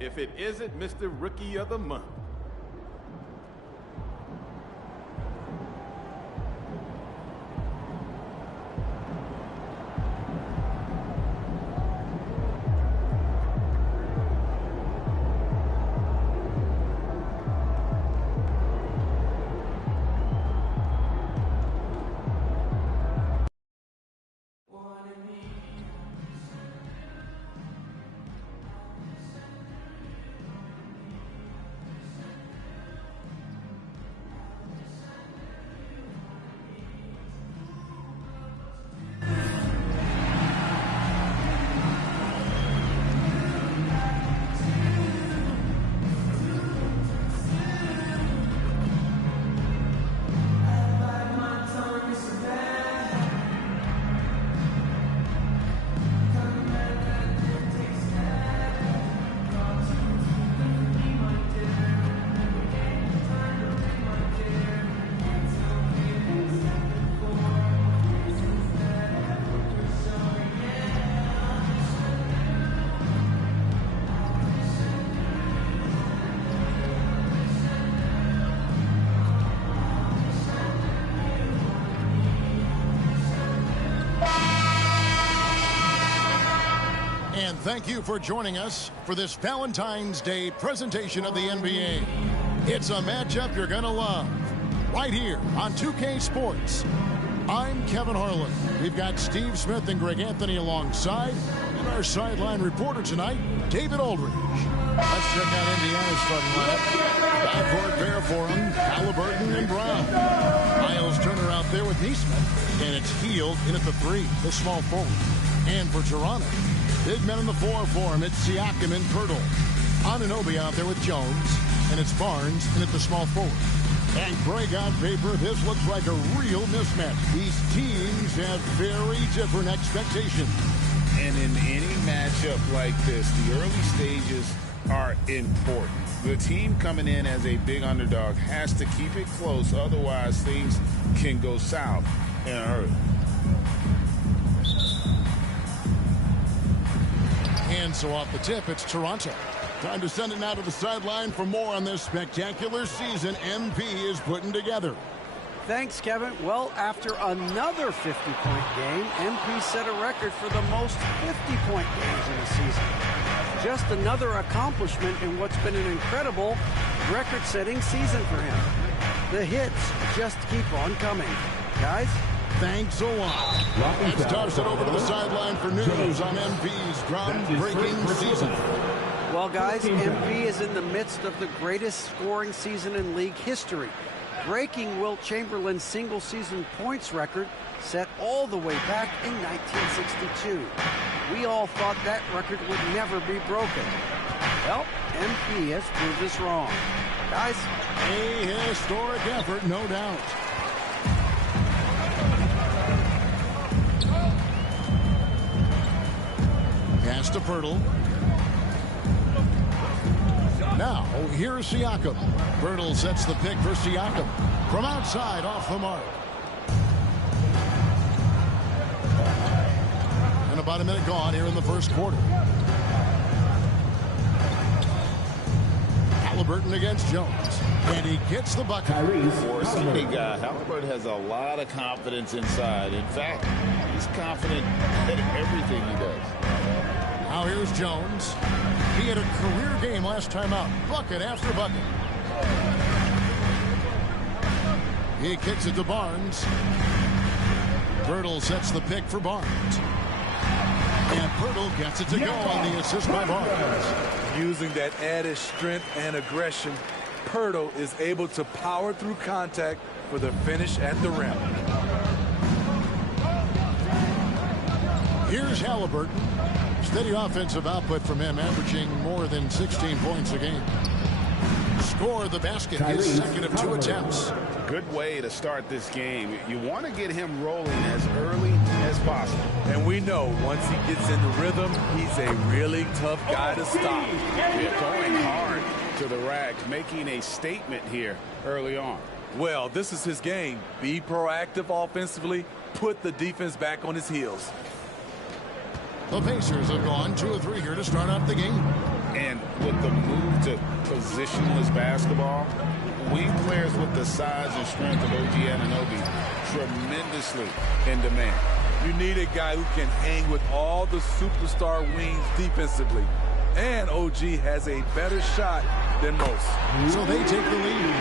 if it isn't Mr. Rookie of the Month. Thank you for joining us for this Valentine's Day presentation of the NBA. It's a matchup you're going to love right here on 2K Sports. I'm Kevin Harlan. We've got Steve Smith and Greg Anthony alongside, and our sideline reporter tonight, David Aldridge. Let's check out Indiana's starting lineup. Backcourt pair for them, Halliburton and Brown. Miles Turner out there with Neesmith, and it's Hield in at the 3, the small forward. And for Toronto, big men in the 4 for him. It's Siakam and Pirtle. Anunoby out there with Jones. And it's Barnes in at the small forward. And Greg, on paper, this looks like a real mismatch. These teams have very different expectations. And in any matchup like this, the early stages are important. The team coming in as a big underdog has to keep it close. Otherwise, things can go south in a hurry. And so off the tip, it's Toronto. Time to send it now to the sideline for more on this spectacular season MP is putting together. Thanks, Kevin. Well, after another 50-point game, MP set a record for the most 50-point games in a season. Just another accomplishment in what's been an incredible record-setting season for him. The hits just keep on coming. Guys, thanks a lot. Let's toss it over to the sideline for news on MP's groundbreaking season. Well, guys, MP is in the midst of the greatest scoring season in league history, breaking Wilt Chamberlain's single-season points record set all the way back in 1962. We all thought that record would never be broken. Well, MP has proved us wrong. Guys, a historic effort, no doubt. Pass to Pirtle. Now, here's Siakam. Pirtle sets the pick for Siakam. From outside, off the mark. And about a minute gone here in the first quarter. Halliburton against Jones. And he gets the bucket. For a skinny guy, Halliburton has a lot of confidence inside. In fact, he's confident in everything he does. Now here's Jones. He had a career game last time out. Bucket after bucket. He kicks it to Barnes. Pirtle sets the pick for Barnes. And Pirtle gets it to go on the assist by Barnes. Using that added strength and aggression, Pirtle is able to power through contact for the finish at the rim. Here's Halliburton. Steady offensive output from him, averaging more than 16 points a game. Score the basket, his second of 2 attempts. Good way to start this game. You want to get him rolling as early as possible. And we know once he gets in the rhythm, he's a really tough guy to stop. They're going hard to the rack, making a statement here early on. Well, this is his game. Be proactive offensively, put the defense back on his heels. The Pacers have gone 2 of 3 here to start out the game. And with the move to positionless basketball, wing players with the size and strength of OG Anunoby tremendously in demand. You need a guy who can hang with all the superstar wings defensively. And OG has a better shot than most. So they take the lead.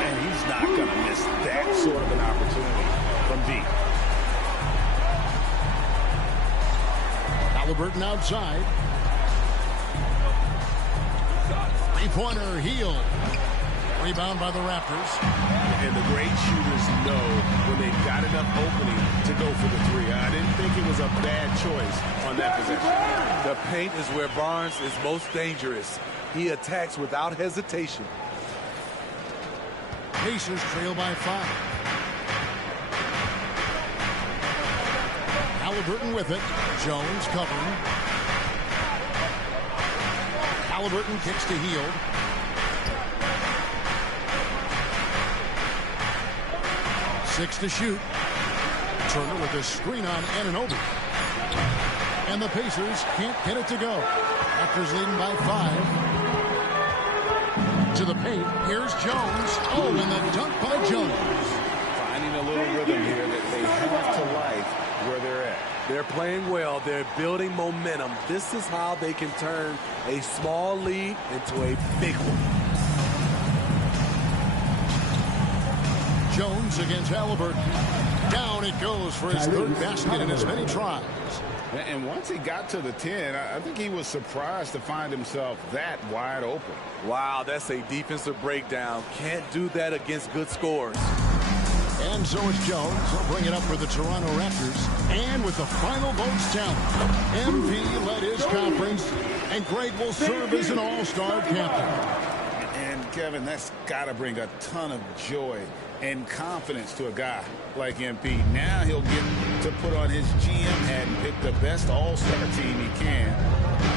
And he's not going to miss that sort of an opportunity from deep. Halliburton outside. Three-pointer, Heel. Rebound by the Raptors. And the great shooters know when they've got enough opening to go for the three. I didn't think it was a bad choice on that possession. The paint is where Barnes is most dangerous. He attacks without hesitation. Pacers trail by 5. Halliburton with it. Jones covering. Halliburton kicks to Hield. Six to shoot. Turner with a screen on Anunoby. And the Pacers can't get it to go. Raptors leading by 5. To the paint. Here's Jones. Oh, and the dunk by Jones. Finding a little rhythm here that they have to like where they're at. They're playing well. They're building momentum. This is how they can turn a small lead into a big one. Jones against Halliburton. Down it goes for his third basket in as many tries. And once he got to the 10, I think he was surprised to find himself that wide open. Wow, that's a defensive breakdown. Can't do that against good scores. And so is Jones. He'll bring it up for the Toronto Raptors. And with the final votes talent, MV led his conference, and Greg will serve as an all-star captain. And, Kevin, that's got to bring a ton of joy and confidence to a guy like MP. Now he'll get to put on his GM hat and pick the best all-star team he can.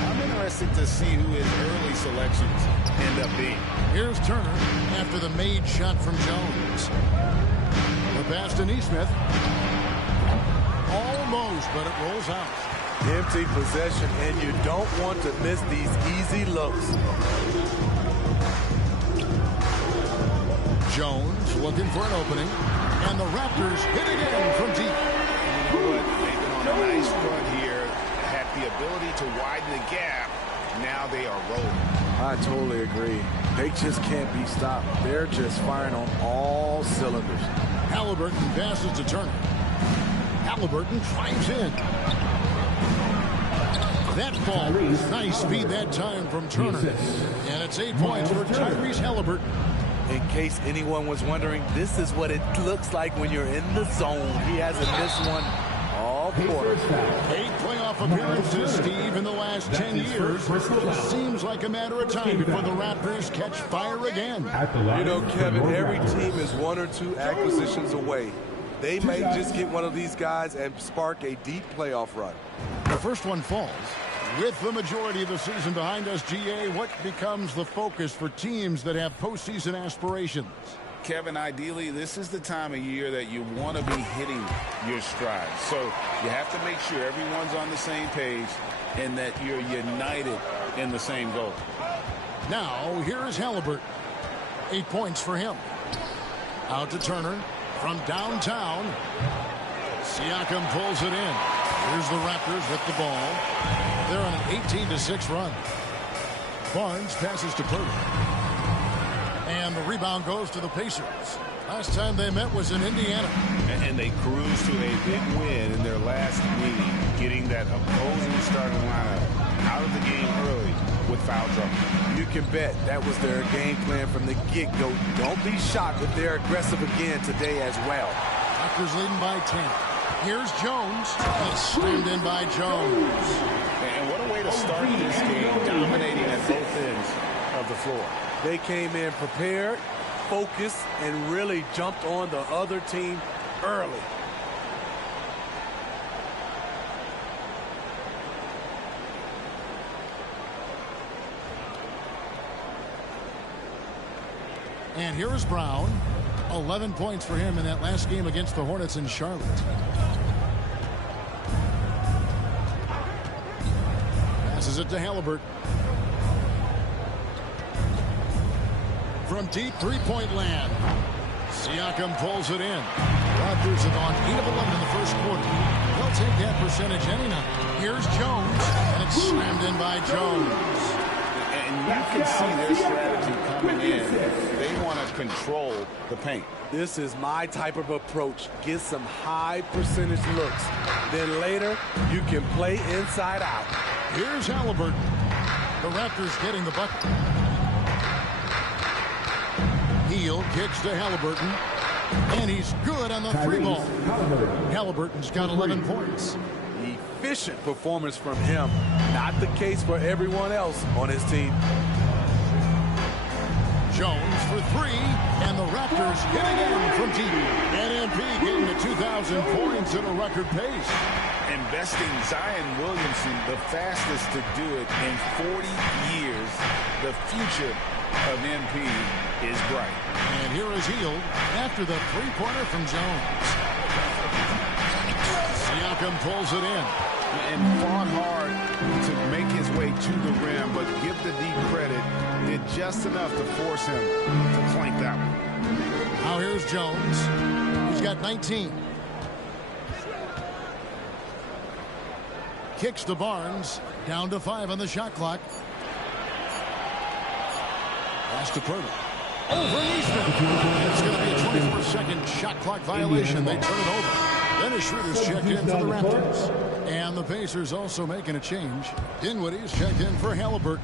I'm interested to see who his early selections end up being. Here's Turner after the made shot from Jones. The pass to Nesmith. Almost, but it rolls out. Empty possession, and you don't want to miss these easy looks. Jones looking for an opening, and the Raptors hit again from deep. You know what? They've been on a nice run here, had the ability to widen the gap. Now they are rolling. I totally agree. They just can't be stopped. They're just firing on all cylinders. Halliburton passes to Turner. Halliburton drives in. That ball, nice speed that time from Turner. And it's 8 points for Tyrese Halliburton. In case anyone was wondering, this is what it looks like when you're in the zone. He hasn't missed one all quarter. 8 playoff appearances, Steve, in the last 10 years. It seems like a matter of time before the Raptors catch fire again. You know, Kevin, every team is 1 or 2 acquisitions away. They may just get one of these guys and spark a deep playoff run. The first one falls. With the majority of the season behind us, GA, what becomes the focus for teams that have postseason aspirations? Kevin, ideally, this is the time of year that you want to be hitting your stride. So you have to make sure everyone's on the same page and that you're united in the same goal. Now, here is Halliburton. 8 points for him. Out to Turner from downtown. Siakam pulls it in. Here's the Raptors with the ball. They're on an 18-6 run. Barnes passes to Purdy. And the rebound goes to the Pacers. Last time they met was in Indiana. And they cruised to a big win in their last meeting, getting that opposing starting lineup out of the game early with foul trouble. You can bet that was their game plan from the get-go. Don't be shocked if they're aggressive again today as well. Raptors leading by 10. Here's Jones. It's slammed in by Jones. And what a way to start this game, dominating at both ends of the floor. They came in prepared, focused, and really jumped on the other team early. And here is Brown. 11 points for him in that last game against the Hornets in Charlotte. Passes it to Halliburton. from deep three-point land. Siakam pulls it in. Raptors have gone 8 of 11 in the first quarter. They'll take that percentage any night. Here's Jones, and it's slammed in by Jones. And you can see their strategy coming in. They want to control the paint. This is my type of approach. Get some high percentage looks. Then later, you can play inside out. Here's Halliburton. The Raptors getting the bucket. Hield kicks to Halliburton. And he's good on the three ball. Halliburton's got 11 points. Efficient performance from him. Not the case for everyone else on his team. Jones for three, and the Raptors hit again from deep. And MP getting to 2,000 points at a record pace. Investing Zion Williamson, the fastest to do it in 40 years. The future of MP is bright. And here is Hield after the three-pointer from Jones. Siakam pulls it in. And fought hard to make his way to the rim, but give the D credit. Did just enough to force him to clank that one. Now here's Jones. He's got 19. Kicks to Barnes. Down to 5 on the shot clock. Pass to Pirtle. Over Eastman. It's going to be a 24-second shot clock violation. They turn it over. Then a Schroeder's checked in for the Raptors. And the Pacers also making a change. Dinwiddie's checked in for Halliburton.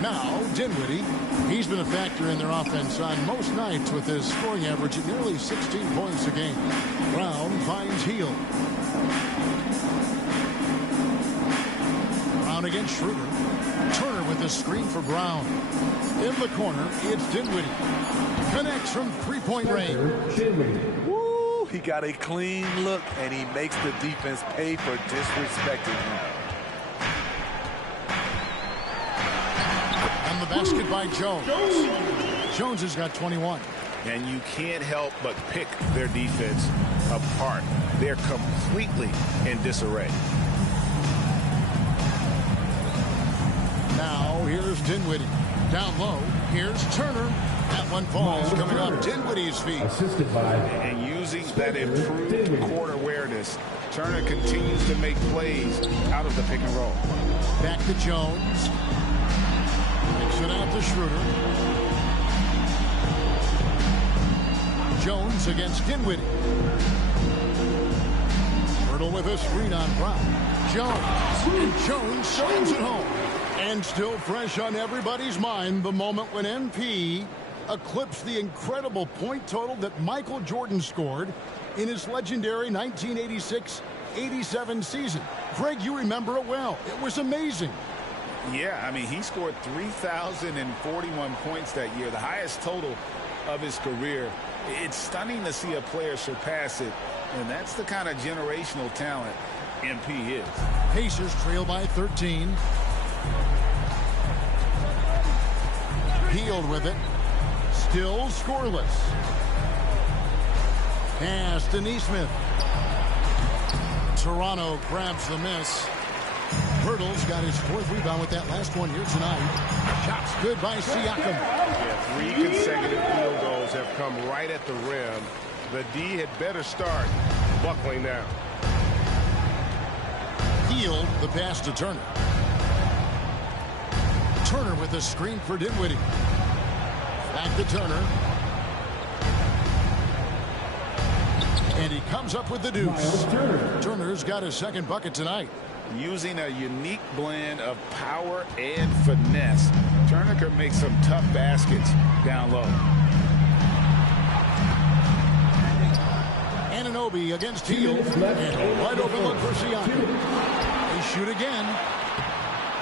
Now, Dinwiddie, he's been a factor in their offense on most nights with his scoring average at nearly 16 points a game. Brown finds Hield. Brown against Schroeder. Turner with the screen for Brown. In the corner, it's Dinwiddie. Connects from three-point range. Woo, he got a clean look, and he makes the defense pay for disrespecting him. And the basket by Jones. Jones has got 21. And you can't help but pick their defense apart. They're completely in disarray. Now, here's Dinwiddie. Down low, here's Turner. That one falls coming off Dinwiddie's feet. Assisted by. And using that improved court awareness, Turner continues to make plays out of the pick and roll. Back to Jones. Kicks it out to Schroeder. Jones against Dinwiddie. Pirtle with a screen on Brown. Jones. And Jones slams it home. And still fresh on everybody's mind, the moment when MP eclipsed the incredible point total that Michael Jordan scored in his legendary 1986-87 season. Greg, you remember it well. It was amazing. Yeah, I mean, he scored 3,041 points that year, the highest total of his career. It's stunning to see a player surpass it, and that's the kind of generational talent MP is. Pacers trail by 13. Hield with it. Still scoreless. Pass to Neesmith. Toronto grabs the miss. Pirtle's got his 4th rebound with that last one here tonight. Shots good by Siakam. Yeah, 3 consecutive field goals have come right at the rim. The D had better start buckling down. Hield the pass to Turner. Turner with a screen for Dinwiddie. Back to Turner. And he comes up with the deuce. Turner's got his 2nd bucket tonight. Using a unique blend of power and finesse, Turner can make some tough baskets down low. Anunoby against Hield. And a wide open look for Siakam. They shoot again.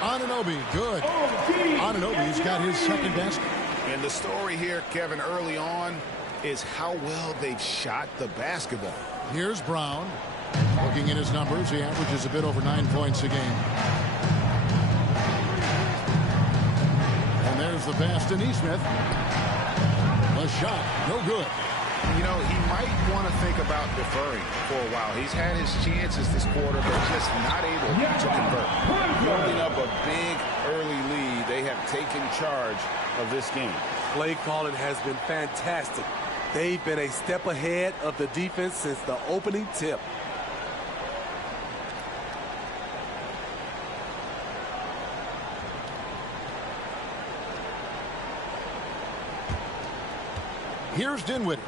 Anunoby, good. Anunoby's got his 2nd basket. And the story here, Kevin, early on is how well they've shot the basketball. Here's Brown. Looking at his numbers, he averages a bit over 9 points a game. And there's the pass to Neesmith. The shot, no good. You know, he might want to think about deferring for a while. He's had his chances this quarter, but just not able to convert. Building up a big early lead, they have taken charge of this game. Play calling has been fantastic. They've been a step ahead of the defense since the opening tip. Here's Dinwiddie.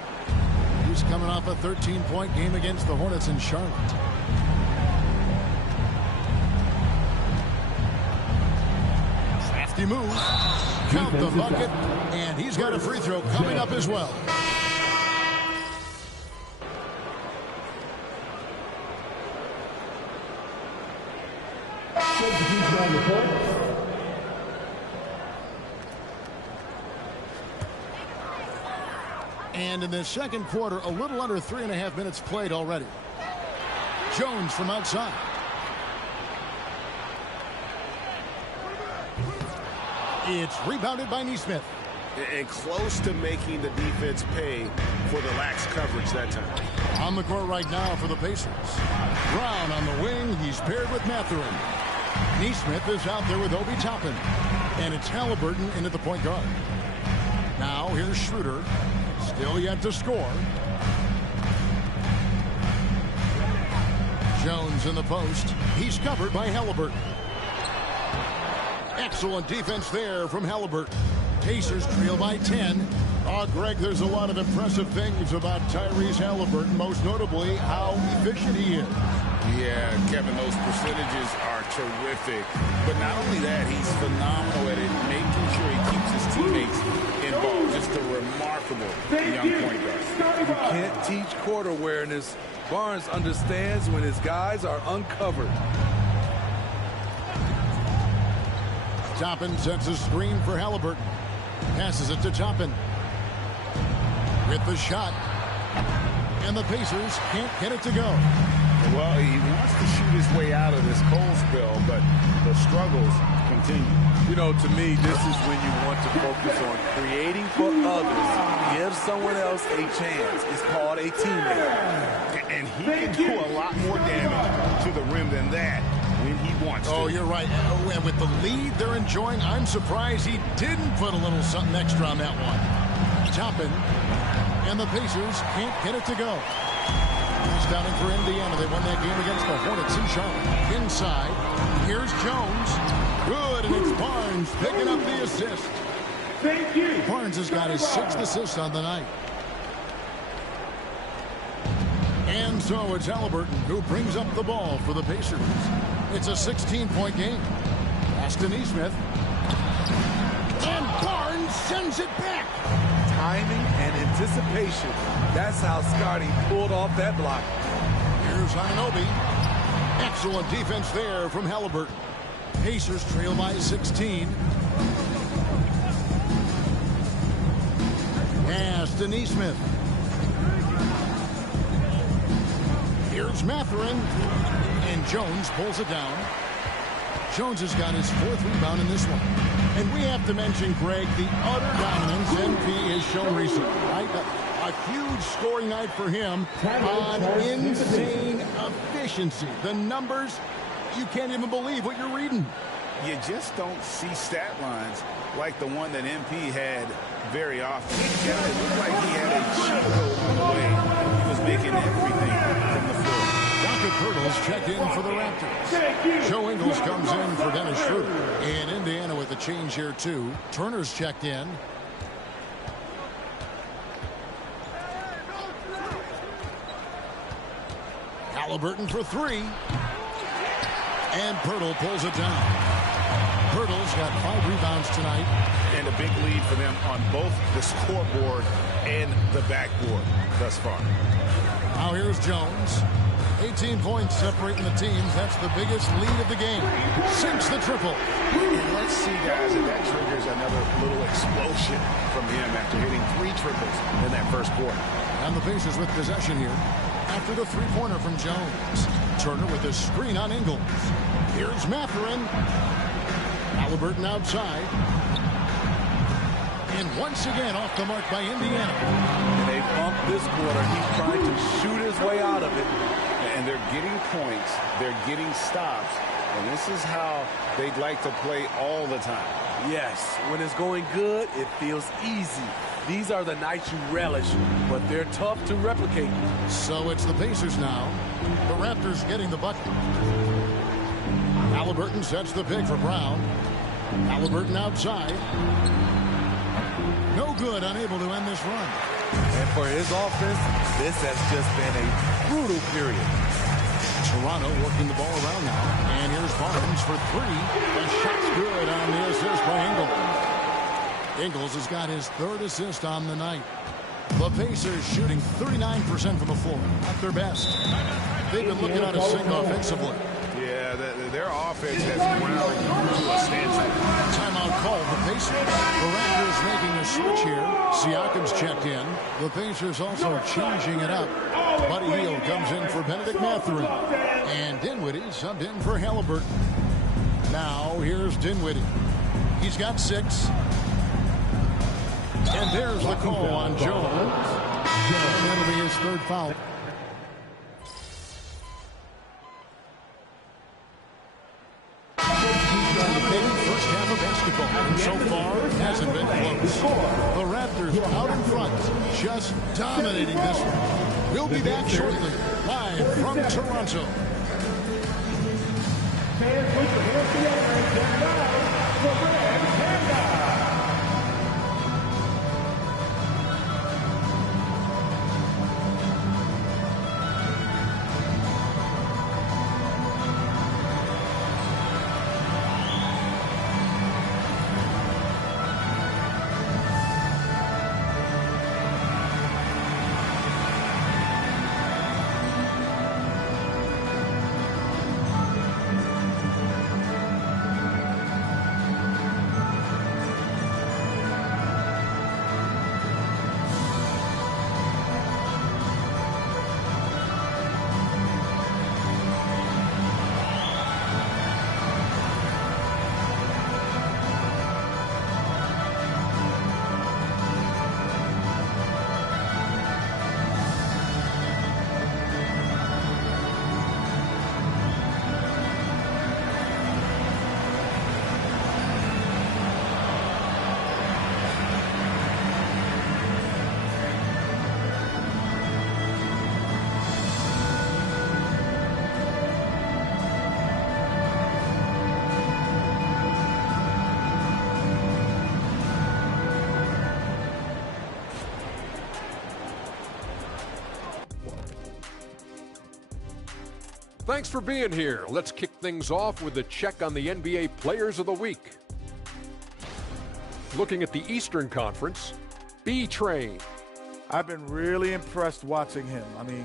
He's coming off a 13-point game against the Hornets in Charlotte. Crafty move. Count the bucket. And he's got a free throw coming up as well. And in the second quarter, a little under 3.5 minutes played already. Jones from outside. It's rebounded by Nesmith. And close to making the defense pay for the lax coverage that time. On the court right now for the Pacers. Brown on the wing. He's paired with Mathurin. Nesmith is out there with Obi Toppin. And it's Halliburton into the point guard. Now here's Schroeder. Still yet to score. Jones in the post. He's covered by Halliburton. Excellent defense there from Halliburton. Pacers trail by 10. Oh, Greg, there's a lot of impressive things about Tyrese Halliburton, most notably how efficient he is. Yeah, Kevin, those percentages are terrific. But not only that, he's phenomenal at it, making sure he keeps his teammates involved. Just a remarkable young point guard. You can't teach court awareness. Barnes understands when his guys are uncovered. Toppin sets a screen for Halliburton. Passes it to Toppin. With the shot. And the Pacers can't get it to go. Well, he wants to shoot his way out of this cold spell, but the struggles continue. You know, to me, this is when you want to focus on creating for others. Give someone else a chance. It's called a teammate. And he can do a lot more damage to the rim than that when he wants to. Oh, you're right. And with the lead they're enjoying, I'm surprised he didn't put a little something extra on that one. Toppin, and the Pacers can't get it to go. He's down in for Indiana. They won that game against the Hornets in Charlotte. Inside, here's Jones. Good, and it's Barnes picking up the assist. Thank you. Barnes has got his 6th assist on the night. And so it's Halliburton who brings up the ball for the Pacers. It's a 16-point game. Pass to Nesmith. And Barnes sends it back. Timing and anticipation. That's how Scotty pulled off that block. Here's Anunoby. Excellent defense there from Halliburton. Pacers trail by 16. Pass to Nesmith. Here's Mathurin. And Jones pulls it down. Jones has got his 4th rebound in this one. And we have to mention, Greg, the utter dominance MP has shown recently, right? A huge scoring night for him on insane efficiency. The numbers, you can't even believe what you're reading. You just don't see stat lines like the one that MP had very often. It looked like he had a cheat code in the way he was making everything from the floor. Rocket Pirtle's checked in for the Raptors. Joe Ingles comes in for Dennis Schroeder. And Indiana with a change here, too. Turner's checked in. Halliburton for 3. And Pirtle pulls it down. Pirtle's got 5 rebounds tonight. And a big lead for them on both the scoreboard and the backboard thus far. Now here's Jones. 18 points separating the teams. That's the biggest lead of the game. Sinks the triple. And let's see, guys, if that triggers another little explosion from him after hitting 3 triples in that first quarter. And the Pacers with possession here after the 3-pointer from Jones. Turner with a screen on Ingles. Here's Mathurin. Halliburton outside. And once again off the mark by Indiana. And they bumped this his way out of it. And they're getting points. They're getting stops. And this is how they'd like to play all the time. Yes, when it's going good, it feels easy. These are the nights you relish, but they're tough to replicate. So it's the Pacers now. The Raptors getting the bucket. Halliburton sets the pick for Brown. Halliburton outside. No good, unable to end this run. And for his offense, this has just been a brutal period. Toronto working the ball around now. And here's Barnes for three. The shot's good on the assist by Ingles. Ingles has got his third assist on the night. The Pacers shooting 39% from the floor. Not their best. They've been looking at a sink offensively. Yeah, their offense has ground to a standstill. Timeout called the Pacers. The Raptors making a switch here. Siakam's checked in. The Pacers also changing it up. Buddy Hield comes in for Benedict Mathurin. And Dinwiddie subbed in for Halliburton. Now here's Dinwiddie. He's got 6. And there's the call on Jones. And that'll be his third foul. First half of basketball, and so far it hasn't been close. The Raptors out in front, just dominating this one. We'll be back shortly, live from Toronto. Fans, put your hands together and stand up for Red Panda. Thanks for being here. Let's kick things off with a check on the NBA Players of the Week. Looking at the Eastern Conference, B-Train. I've been really impressed watching him. I mean,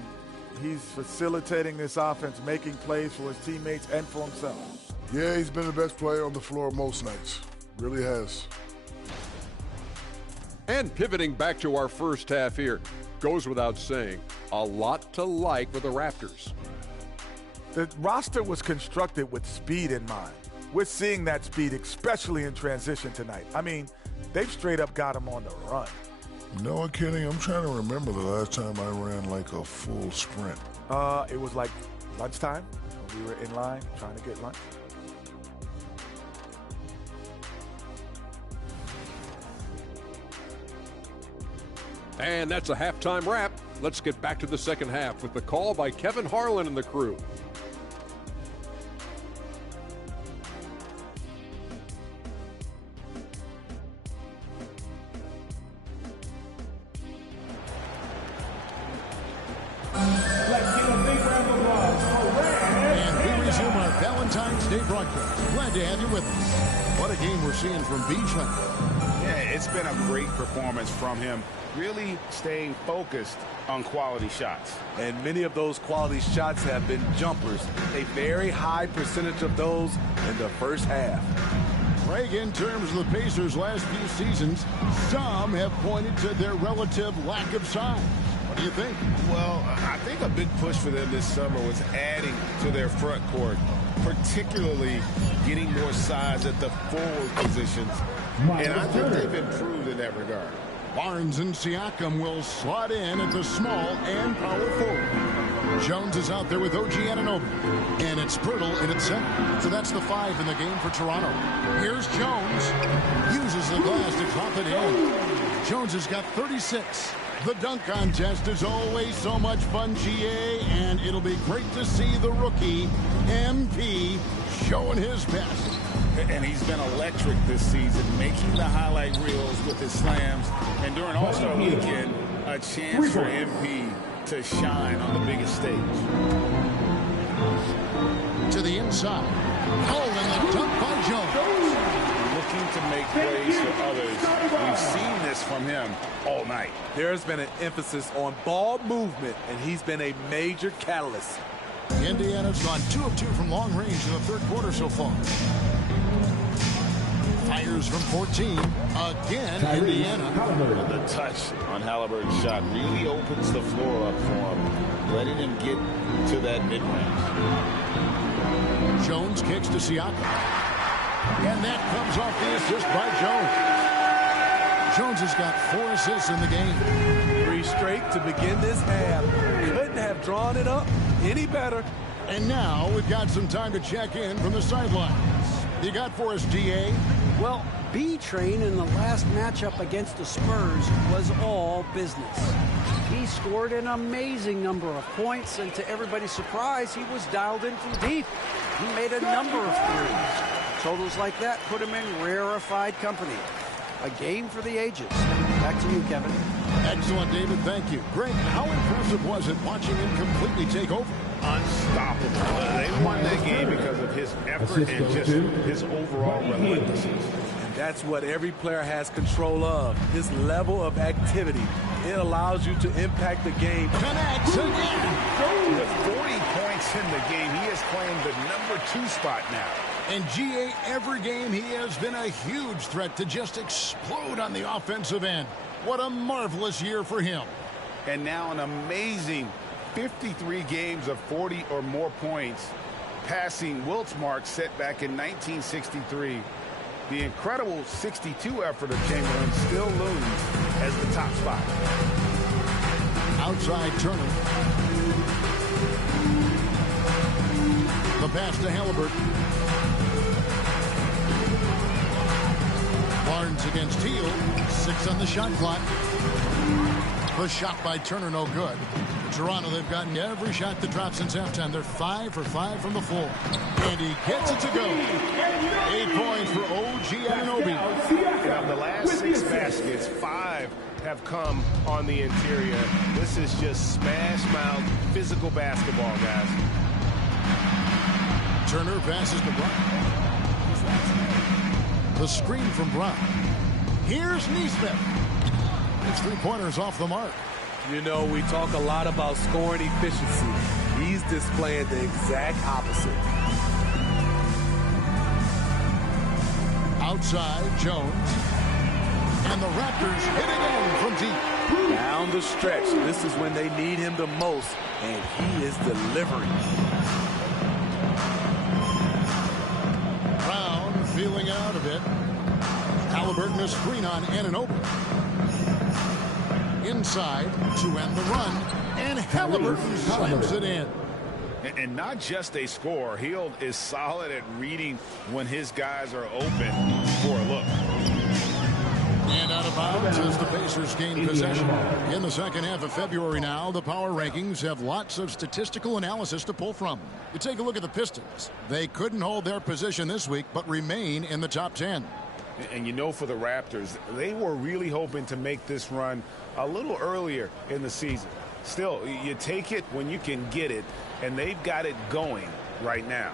he's facilitating this offense, making plays for his teammates and for himself. Yeah, he's been the best player on the floor most nights. Really has. And pivoting back to our first half here, goes without saying, a lot to like with the Raptors. The roster was constructed with speed in mind. We're seeing that speed, especially in transition tonight. I mean, they've straight up got him on the run. You know what, Kenny? I'm trying to remember the last time I ran like a full sprint. It was like lunchtime when we were in line trying to get lunch. And that's a halftime wrap. Let's get back to the second half with the call by Kevin Harlan and the crew. Valentine's Day broadcast. Glad to have you with us. What a game we're seeing from B-Train. Yeah, it's been a great performance from him, really staying focused on quality shots. And many of those quality shots have been jumpers. A very high percentage of those in the first half. Greg, in terms of the Pacers' last few seasons, some have pointed to their relative lack of size. What do you think? Well, I think a big push for them this summer was adding to their front court, particularly getting more size at the forward positions. And I think they've improved in that regard. Barnes and Siakam will slot in at the small and power forward. Jones is out there with OG Anunoby. And it's Pirtle in at center. So that's the 5 in the game for Toronto. Here's Jones. Uses the glass to drop it in. Jones has got 36. The dunk contest is always so much fun, GA, and it'll be great to see the rookie, MP, showing his best. And he's been electric this season, making the highlight reels with his slams. And during All-Star Weekend, a chance for MP to shine on the biggest stage. To the inside. Oh, and the dunk by Jones. Looking to make plays for others. We've seen this from him all night. There's been an emphasis on ball movement, and he's been a major catalyst. Indiana's gone 2 of 2 from long range in the third quarter so far. Fires from 14. Again, Indiana. The touch on Halliburton's shot really opens the floor up for him, letting him get to that mid-range. Jones kicks to Siakam. And that comes off the assist by Jones. Jones has got 4 assists in the game. 3 straight to begin this half. Couldn't have drawn it up any better. And now we've got some time to check in from the sidelines. You got for us, DA? Well, B-Train in the last matchup against the Spurs was all business. He scored an amazing number of points, and to everybody's surprise, he was dialed in from deep. He made a number of threes. Totals like that put him in rarefied company. A game for the ages. Back to you, Kevin. Excellent, David. Thank you. Greg, how impressive was it watching him completely take over? Unstoppable. They won that game because of his effort and just his overall relentlessness. That's what every player has control of, his level of activity. It allows you to impact the game. Connects again. With 40 points in the game, he has claimed the number 2 spot now. And GA, every game he has been a huge threat to just explode on the offensive end. What a marvelous year for him. And now an amazing 53 games of 40 or more points, passing Wilt's mark set back in 1963. The incredible 62 effort of Chamberlain still looms as the top spot. Outside Turner. The pass to Halliburton. Barnes against Teal. 6 on the shot clock. The shot by Turner, no good. Toronto, they've gotten every shot that dropped since halftime. They're 5 for 5 from the floor. And he gets it to go. 8 points for OG Anunoby. Of the last 6 baskets, 5 have come on the interior. This is just smash mouth physical basketball, guys. Turner passes to Brown. The screen from Brown. Here's Nesmith. His 3-pointers off the mark. You know, we talk a lot about scoring efficiency. He's displaying the exact opposite. Outside, Jones. And the Raptors hit again from deep. Down the stretch, this is when they need him the most, and he is delivering. Brown feeling out a bit. Halliburton a screen on Anunoby. Inside to end the run, and Halliburton slams it in. And not just a scorer, Hield is solid at reading when his guys are open for a look. And out of bounds as the Pacers gain possession. In the second half of February now, the power rankings have lots of statistical analysis to pull from. You take a look at the Pistons. They couldn't hold their position this week, but remain in the top 10. And you know, for the Raptors, they were really hoping to make this run a little earlier in the season. Still, you take it when you can get it, and they've got it going right now.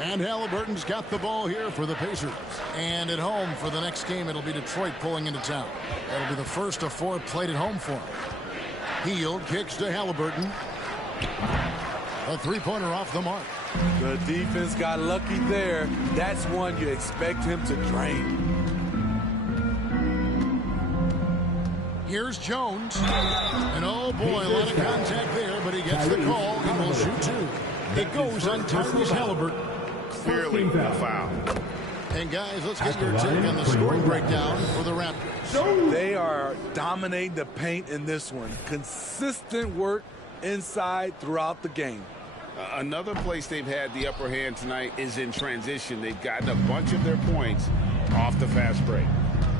And Halliburton's got the ball here for the Pacers. And at home for the next game, it'll be Detroit pulling into town. That'll be the first of 4 played at home for him. Hield kicks to Halliburton. A 3-pointer off the mark. The defense got lucky there. That's one you expect him to drain. Here's Jones. And oh boy, a lot of contact there, but he gets the call and will shoot 2. It goes on Tyrese Halliburton. Clearly a foul. And guys, let's get your take on the scoring breakdown for the Raptors. They are dominating the paint in this one. Consistent work inside throughout the game. Another place they've had the upper hand tonight is in transition. They've gotten a bunch of their points off the fast break.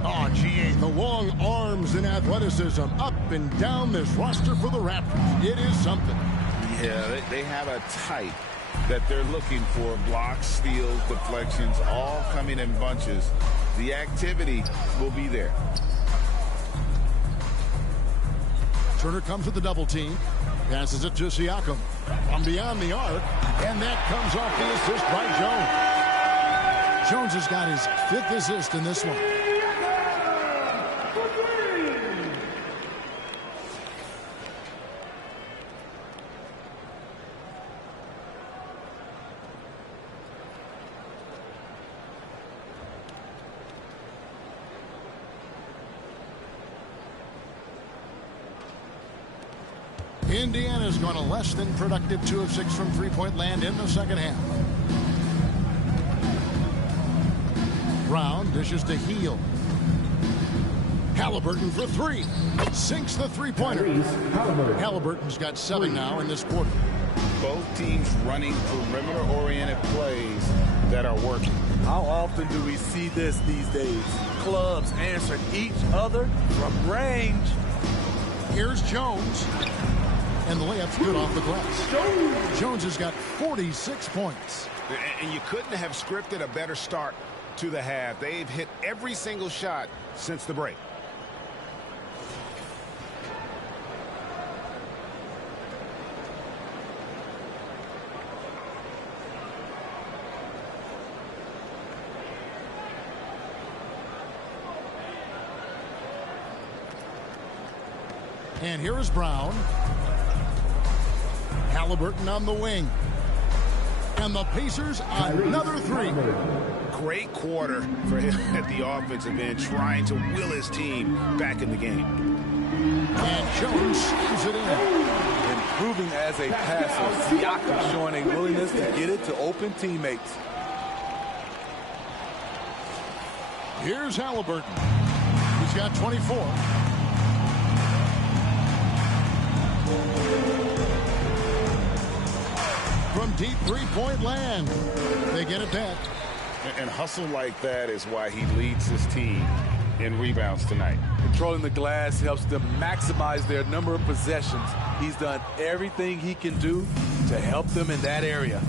Oh, GA, the long arms and athleticism up and down this roster for the Raptors. It is something. Yeah, they have a type that they're looking for. Blocks, steals, deflections, all coming in bunches. The activity will be there. Turner comes with the double team. Passes it to Siakam from beyond the arc. And that comes off the assist by Jones. Jones has got his 5th assist in this one. Indiana's gone a less than productive 2 of 6 from three-point land in the second half. Brown dishes to Heel. Halliburton for 3. Sinks the three-pointer. Halliburton's got 7 now in this quarter. Both teams running perimeter-oriented plays that are working. How often do we see this these days? Clubs answering each other from range. Here's Jones. And the layup's good off the glass. Jones has got 46 points. And you couldn't have scripted a better start to the half. They've hit every single shot since the break. And here is Brown. Halliburton on the wing. And the Pacers on another 3. Great quarter for him at the offensive end, trying to will his team back in the game. And Jones slams it in. Improving as a passer. Siakam showing a willingness to get it to open teammates. Here's Halliburton. He's got 24. From deep three-point land. They get it back. And hustle like that is why he leads his team in rebounds tonight. Controlling the glass helps them maximize their number of possessions. He's done everything he can do to help them in that area.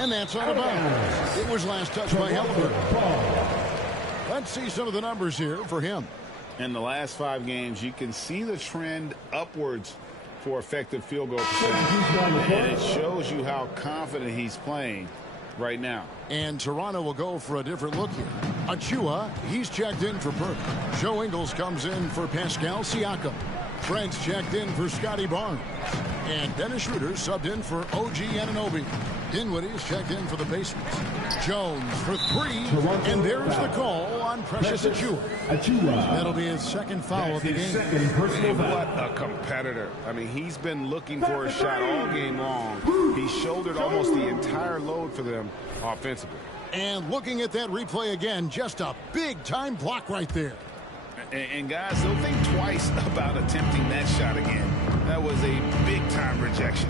And that's out of bounds. It was last touched by Halliburton. Let's see some of the numbers here for him. In the last 5 games, you can see the trend upwards for effective field goal percentage. And it shows you how confident he's playing right now. And Toronto will go for a different look here. Achua, he's checked in for Burke. Joe Ingles comes in for Pascal Siakam. Trent's checked in for Scotty Barnes. And Dennis Schroeder subbed in for OG Anunoby. Dinwiddie's checked in for the Pacers. Jones for 3. And there's the call on Precious Achua. That'll be his second foul of the game. What a competitor. I mean, he's been looking for a shot all game long. He shouldered almost the entire load for them offensively. And looking at that replay again, just a big-time block right there. And guys, don't think twice about attempting that shot again. That was a big-time rejection.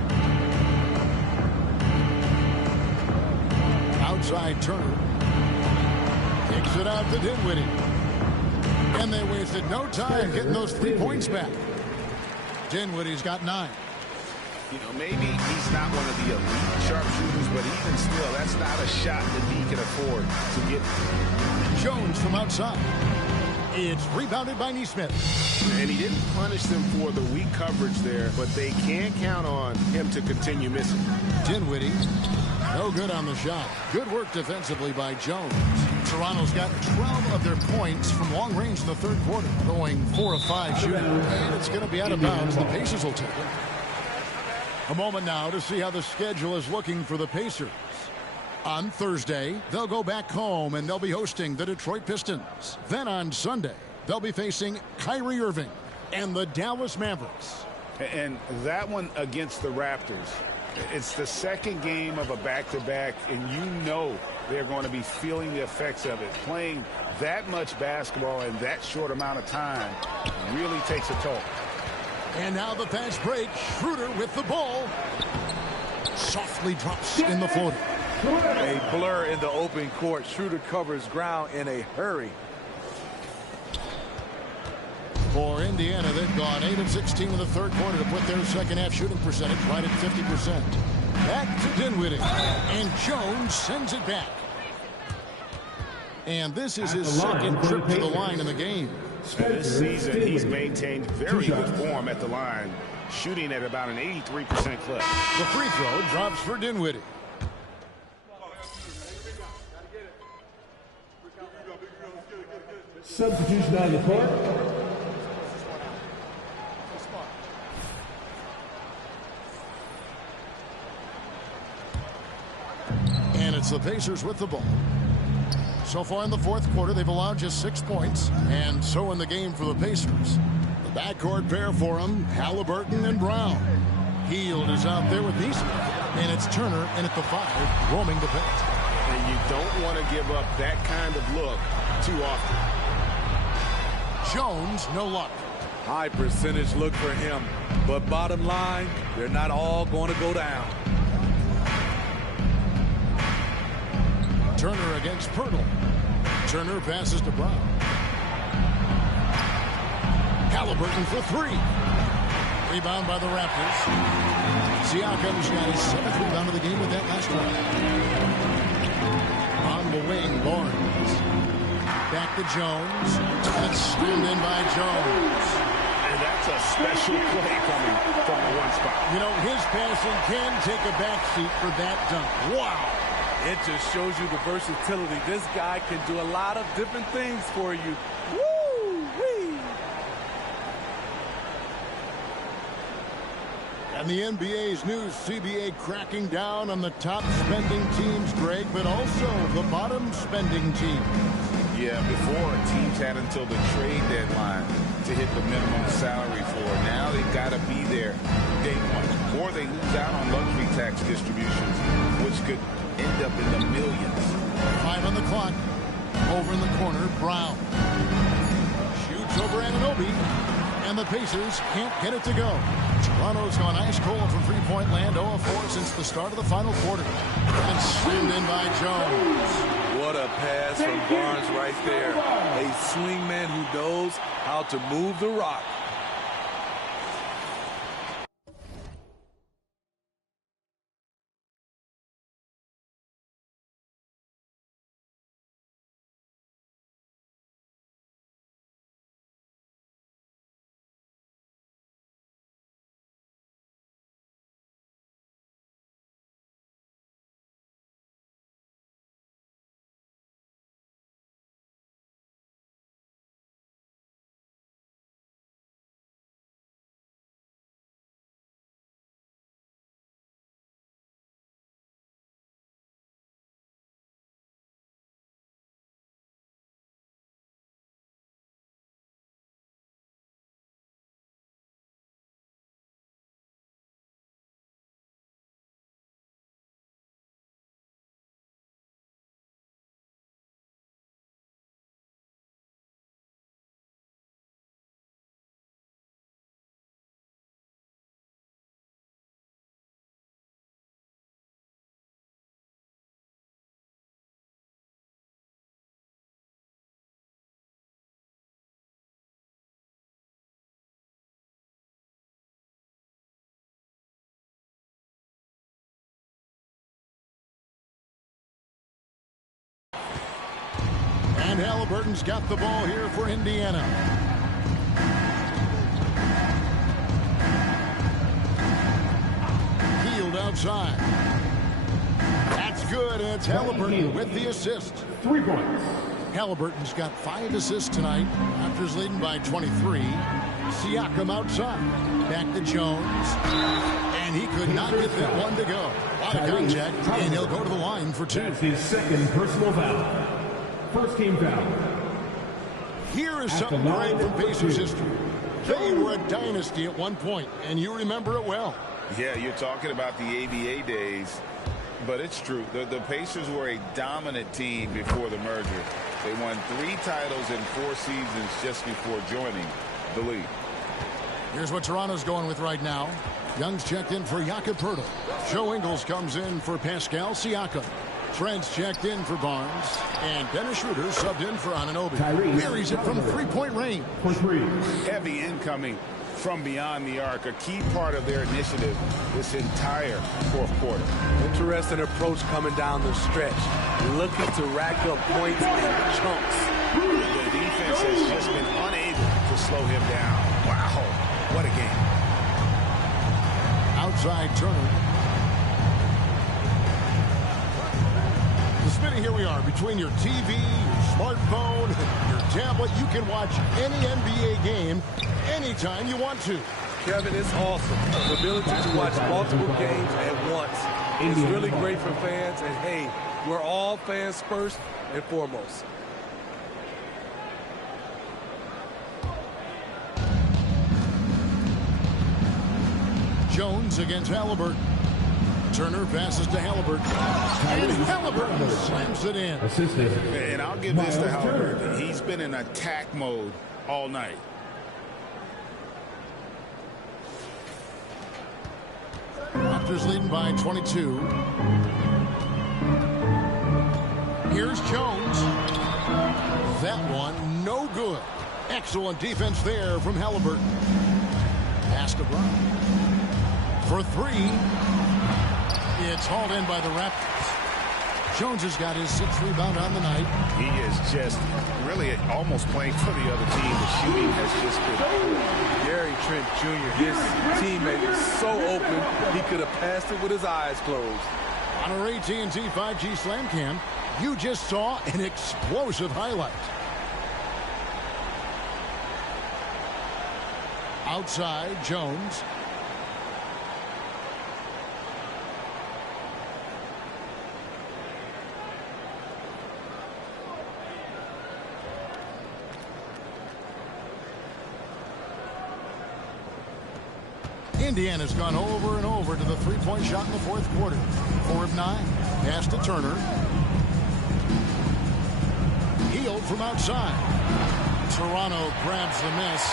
Outside Turner. Kicks it out to Dinwiddie. And they wasted no time getting those 3 points back. Dinwiddie's got 9. You know, maybe he's not one of the elite sharpshooters, but even still, that's not a shot that he can afford to get. Jones from outside. It's rebounded by Nesmith. And he didn't punish them for the weak coverage there, but they can't count on him to continue missing. Dinwiddie, no good on the shot. Good work defensively by Jones. Toronto's got 12 of their points from long range in the third quarter, going 4 of 5 shooting. And it's going to be out of bounds. The Pacers will take it. A moment now to see how the schedule is looking for the Pacers. On Thursday, they'll go back home and they'll be hosting the Detroit Pistons. Then on Sunday, they'll be facing Kyrie Irving and the Dallas Mavericks. And that one against the Raptors It's the second game of a back-to-back, and you know they're going to be feeling the effects of it. Playing that much basketball in that short amount of time really takes a toll. And now the fast break. Schroeder with the ball. Softly drops in the floater. A blur in the open court. Schroeder covers ground in a hurry. For Indiana, they've gone 8 of 16 in the third quarter to put their second half shooting percentage right at 50%. Back to Dinwiddie. And Jones sends it back. And this is his second trip to the line in the game. This season, he's maintained very good form at the line, shooting at about an 83% clip. The free throw drops for Dinwiddie. Substitution on the court. And it's the Pacers with the ball. So far in the fourth quarter, they've allowed just 6 points, and so in the game for the Pacers. The backcourt pair for them, Halliburton and Brown. Hield is out there with Neesmith, and it's Turner in at the 5, roaming the paint. And you don't want to give up that kind of look too often. Jones, no luck. High percentage look for him, but bottom line, they're not all going to go down. Turner against Pirtle. Turner passes to Brown. Halliburton for 3. Rebound by the Raptors. Siakam's got his 7th rebound of the game with that last one. On the wing, Barnes. Back to Jones. And it's slammed in by Jones. And that's a special play coming from the one spot. You know, his passing can take a backseat for that dunk. Wow. It just shows you the versatility. This guy can do a lot of different things for you. Woo-wee! And the NBA's new CBA cracking down on the top spending teams, Greg, but also the bottom spending teams. Yeah, before teams had until the trade deadline to hit the minimum salary floor. Now they've got to be there day one, or they lose out on luxury tax distributions, which could end up in the millions. 5 on the clock. Over in the corner, Brown. Shoots over Anunoby. And the Pacers can't get it to go. Toronto's gone ice cold from three-point land, 0 of 4 since the start of the final quarter. And slammed in by Jones. What a pass from Barnes right there. A swingman who knows how to move the rock. And Halliburton's got the ball here for Indiana. Hield outside. That's good, and it's Halliburton with the assist. 3 points. Halliburton's got 5 assists tonight. Raptors leading by 23. Siakam outside. Back to Jones. And he could not get that one to go. A lot of contact, and he'll go to the line for 2. That's his second personal foul. First team foul. Here is something great from Pacers history. They were a dynasty at one point, and you remember it well. Yeah, you're talking about the ABA days, but it's true. The Pacers were a dominant team before the merger. They won 3 titles in 4 seasons just before joining the league. Here's what Toronto's going with right now. Young's checked in for Jakob Poeltl. Joe Ingles comes in for Pascal Siakam. Trent's checked in for Barnes. And Dennis Schroeder subbed in for Anunoby. Buries it from three-point range. Heavy incoming from beyond the arc, a key part of their initiative this entire fourth quarter. Interesting approach coming down the stretch. Looking to rack up points in chunks. The defense has just been unable to slow him down. Wow, what a game. Outside Turner. Spinning, here we are between your TV, your smartphone, your tablet. You can watch any NBA game anytime you want to. Kevin, it's awesome. The ability to watch multiple games at once is really great for fans. And hey, we're all fans first and foremost. Jones against Halliburton. Turner passes to Halliburton. And Halliburton slams it in. And I'll give this to Halliburton. He's been in attack mode all night. Raptors leading by 22. Here's Jones. That one, no good. Excellent defense there from Halliburton. Pass to Brown. For 3. It's hauled in by the Raptors. Jones has got his 6th rebound on the night. He is just really almost playing for the other team. The shooting has just been... Gary Trent Jr., his teammate is so open, he could have passed it with his eyes closed. On our AT&T 5G Slam Cam, you just saw an explosive highlight. Outside, Jones. Indiana's gone over and over to the three-point shot in the fourth quarter. 4 of 9. Pass to Turner. Healed from outside. Toronto grabs the miss.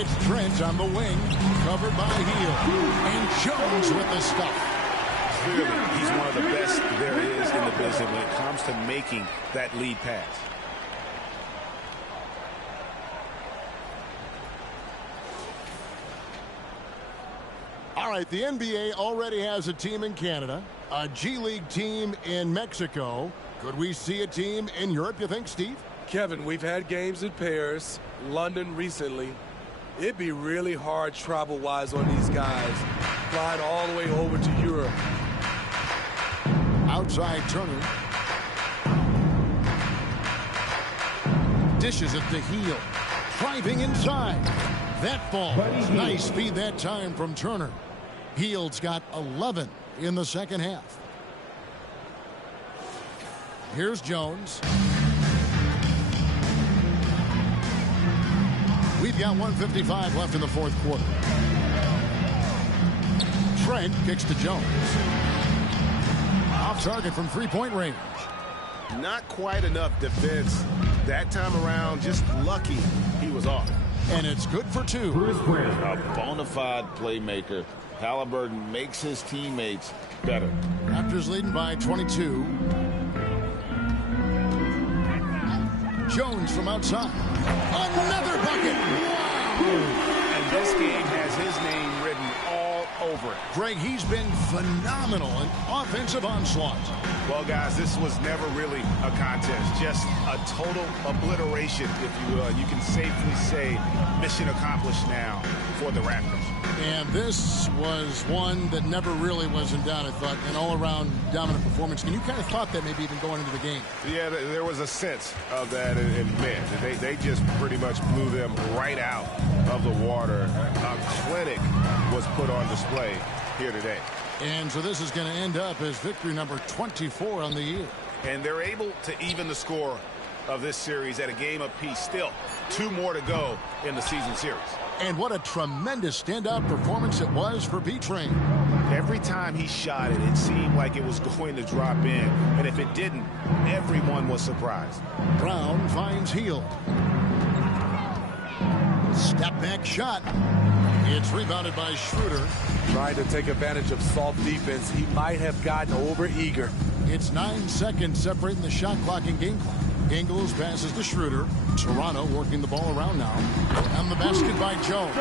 It's Trent on the wing, covered by Hield. And Jones with the stuff. Clearly, he's one of the best there is in the business when it comes to making that lead pass. All right, the NBA already has a team in Canada, a G League team in Mexico. Could we see a team in Europe, you think, Steve? Kevin, we've had games in Paris, London recently. It'd be really hard travel-wise on these guys, flying all the way over to Europe. Outside Turner. Dishes it to Hield. Driving inside. That ball. Nice speed that time from Turner. Hield's got 11 in the second half. Here's Jones. We've got 1:55 left in the fourth quarter. Trent kicks to Jones. Off target from three-point range. Not quite enough defense that time around. Just lucky he was off. And it's good for 2. A bona fide playmaker. Halliburton makes his teammates better. Raptors leading by 22. Jones from outside. Another bucket. Wow. And this game has his name written all over it. Greg, he's been phenomenal in offensive onslaught. Well, guys, this was never really a contest. Just a total obliteration, if you will. You can safely say mission accomplished now for the Raptors. And this was one that never really was in doubt, I thought, an all-around dominant performance. And you kind of thought that maybe even going into the game. Yeah, there was a sense of that in men. They just pretty much blew them right out of the water. A clinic was put on display here today. And so this is going to end up as victory number 24 on the year. And they're able to even the score of this series at a game apiece. Still, 2 more to go in the season series. And what a tremendous standout performance it was for B-Train. Every time he shot it, it seemed like it was going to drop in. And if it didn't, everyone was surprised. Brown finds Hield. Step back shot. It's rebounded by Schroeder. Trying to take advantage of soft defense. He might have gotten over-eager. It's 9 seconds separating the shot clock and game clock. Ingles passes to Schroeder. Toronto working the ball around now. And the basket by Jones.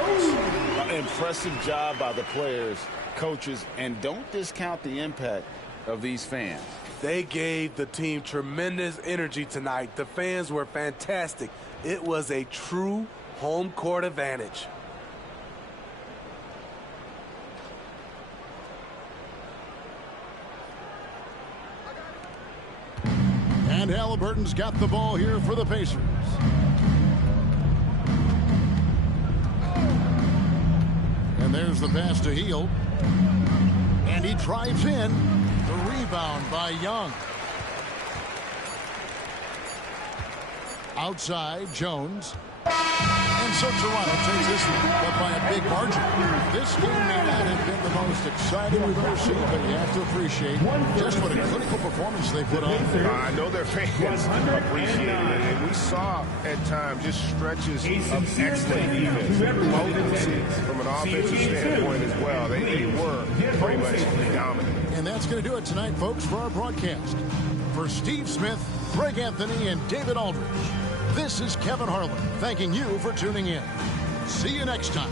Impressive job by the players, coaches, and don't discount the impact of these fans. They gave the team tremendous energy tonight. The fans were fantastic. It was a true home court advantage. And Halliburton's got the ball here for the Pacers. And there's the pass to Hield. And he drives in. The rebound by Young. Outside, Jones. And so Toronto takes this one, but by a big margin. This game may not have been the most exciting we've ever seen, but you have to appreciate just what a critical performance they put on. I know their fans appreciate it, and we saw at times just stretches of excellent defense. Potency from an offensive standpoint as well. They were pretty much dominant. And that's going to do it tonight, folks, for our broadcast. For Steve Smith, Greg Anthony, and David Aldridge, this is Kevin Harlan thanking you for tuning in. See you next time.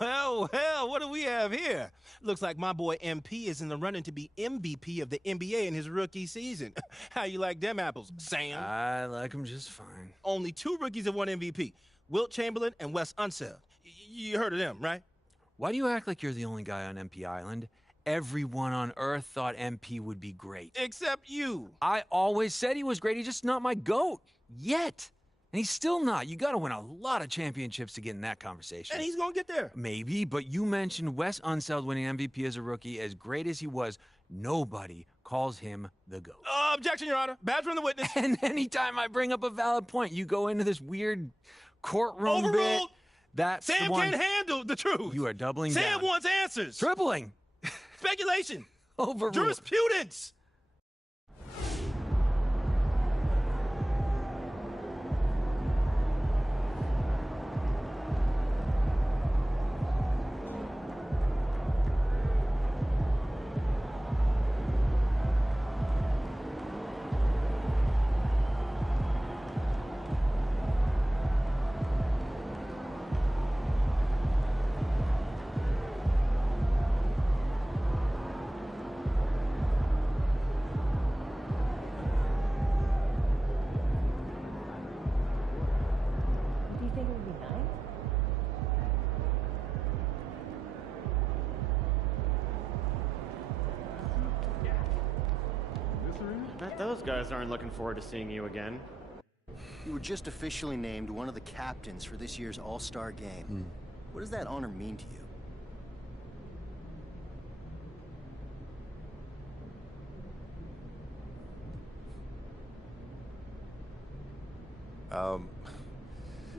Well, what do we have here? Looks like my boy MP is in the running to be MVP of the NBA in his rookie season. How you like them apples, Sam? I like them just fine. Only 2 rookies have won MVP, Wilt Chamberlain and Wes Unseld. You heard of them, right? Why do you act like you're the only guy on MP Island? Everyone on Earth thought MP would be great. Except you. I always said he was great. He's just not my GOAT. Yet. And he's still not. You got to win a lot of championships to get in that conversation. And he's going to get there. Maybe, but you mentioned Wes Unseld winning MVP as a rookie. As great as he was, nobody calls him the GOAT. Objection, Your Honor. Badge from the witness. And anytime I bring up a valid point, you go into this weird courtroom Overruled. bit. That's Sam the one. can't handle the truth. You are doubling Sam down. wants answers. Tripling. Speculation. Overruled. Jurisprudence. Bet those guys aren't looking forward to seeing you again. You were just officially named one of the captains for this year's All-Star game. What does that honor mean to you?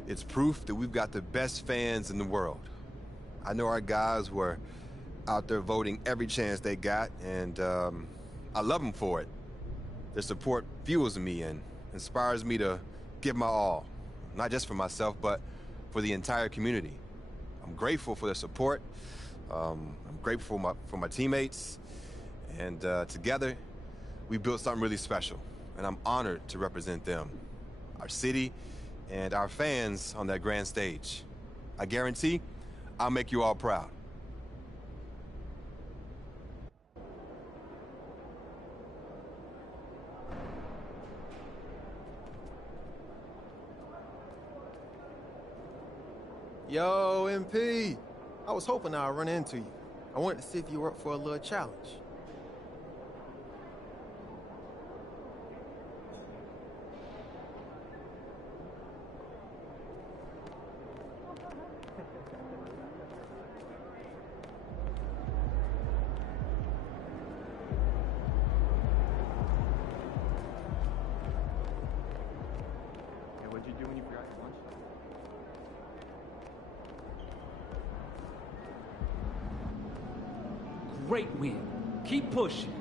It's proof that we've got the best fans in the world. I know our guys were out there voting every chance they got, and I love them for it. Their support fuels me, and inspires me to give my all, not just for myself, but for the entire community. I'm grateful for their support. I'm grateful for my teammates. And together, we built something really special. And I'm honored to represent them, our city, and our fans on that grand stage. I guarantee I'll make you all proud. Yo, MP. I was hoping I'd run into you. I wanted to see if you were up for a little challenge. What'd you do when you forgot your lunch? Great win. Keep pushing.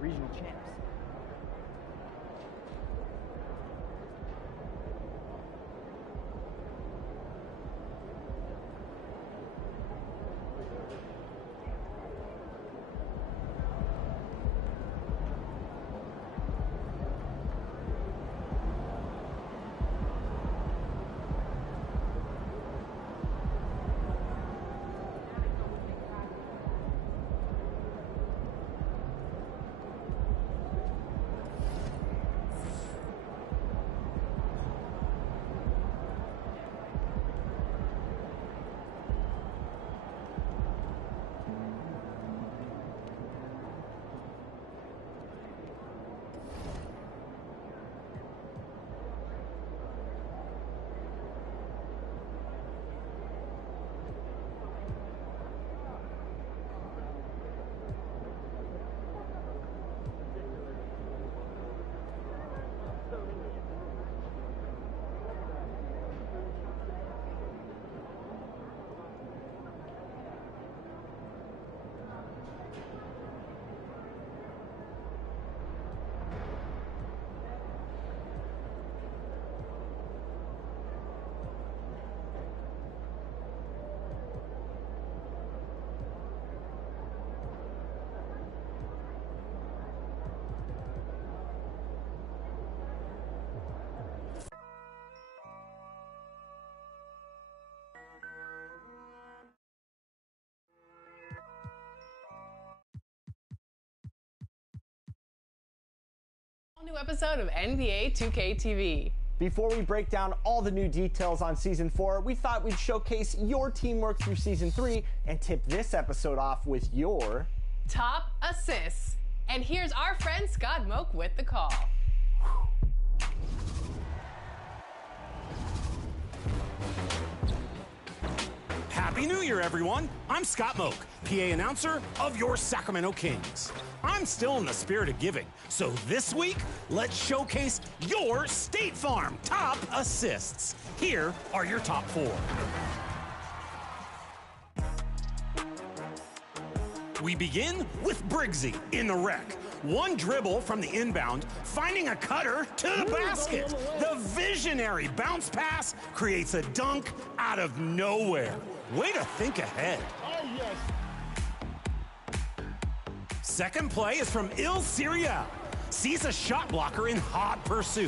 Regional champs. New episode of NBA 2K TV. Before we break down all the new details on Season 4, we thought we'd showcase your teamwork through Season 3 and tip this episode off with your top assists. And here's our friend Scott Moak with the call. Happy New Year, everyone. I'm Scott Moak, PA announcer of your Sacramento Kings. I'm still in the spirit of giving, so this week, let's showcase your State Farm top assists. Here are your top 4. We begin with Briggsy in the rec. One dribble from the inbound, finding a cutter to the basket. The visionary bounce pass creates a dunk out of nowhere. Way to think ahead. Oh, yes. Second play is from Il Serial. Sees a shot blocker in hot pursuit.